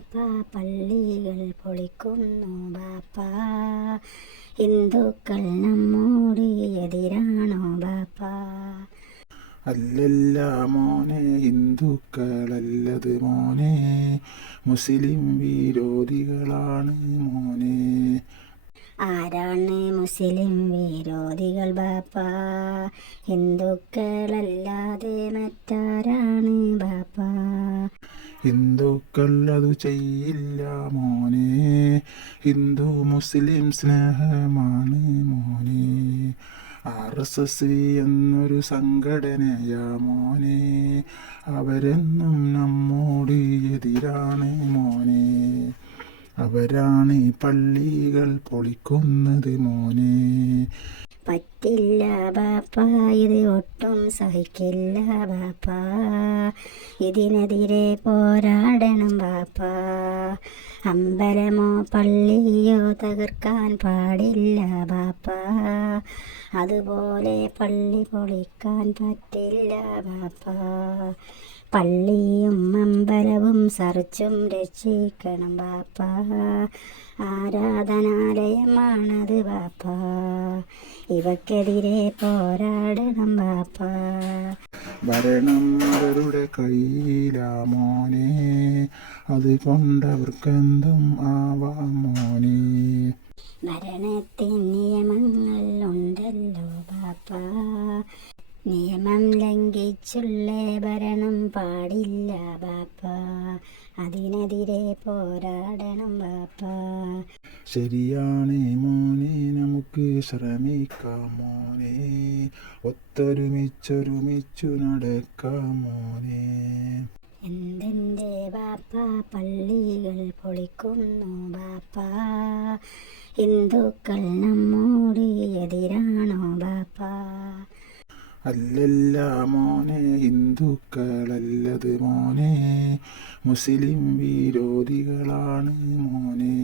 ബാപ്പ പള്ളികൾ പൊളിക്കുന്നു ബാപ്പ. ഹിന്ദുക്കൾ നമ്മോട് എതിരാണോ ബാപ്പ? അല്ലല്ല മോനെ ഹിന്ദുക്കളല്ലത് മോനെ. മുസ്ലിം വിരോധികളാണ് മോനെ. ആരാണ് മുസ്ലിം വിരോധികൾ ബാപ്പ? ഹിന്ദുക്കളല്ലാതെ മറ്റാരാണ് ബാപ്പ? ഹിന്ദുക്കൾ അത് ചെയ്യില്ല മോനെ. ഹിന്ദു മുസ്ലിം സ്നേഹമാണ് മോനെ. ആർ എസ് എസ് എന്നൊരു സംഘടനയാ മോനെ. അവരെന്നും നമ്മോട് എതിരാണ് മോനെ. അവരാണ് പള്ളികൾ പൊളിക്കുന്നത് മോനെ. പറ്റില്ല ബാപ്പ ഇത് ഒട്ടും സഹിക്കില്ല ബാപ്പ. ഇതിനെതിരെ പോരാടണം ബാപ്പ. അമ്പലമോ പള്ളിയോ തകർക്കാൻ പാടില്ല ബാപ്പ. അതുപോലെ പള്ളി പൊളിക്കാൻ പറ്റില്ല ബാപ്പ. പള്ളിയും അമ്പലവും സർച്ചും രക്ഷിക്കണം ബാപ്പ. ആരാധനാലയമാണത് ബാപ്പ. ഇവക്കെതിരെ പോരാടണം ബാപ്പ. ഭരണം അവരുടെ കയ്യിലാ മോനെ. അതുകൊണ്ടവർക്കെന്തും ആവാം മോനെ. ഭരണത്തിൻ നിയമങ്ങൾ ഉണ്ടല്ലോ പാപ്പ നിയമം ലംഘിച്ചുള്ള ഭരണം പാടില്ല ബാപ്പ. അതിനെതിരെ പോരാടണം ബാപ്പ. ശരിയാണ് മോനെ നമുക്ക് ശ്രമിക്കാം മോനെ. ഒത്തൊരുമിച്ചൊരുമിച്ചു നടക്കാം മോനെ. എന്തെന്റെ ബാപ്പ പള്ളികൾ പൊളിക്കുന്നു ബാപ്പ. ഹിന്ദുക്കൾ നമ്മോട് എതിരാണോ ബാപ്പ? അല്ലല്ല മോനെ ഹിന്ദുക്കളല്ലത് മോനെ. മുസ്ലിം വിരോധികളാണ് മോനെ.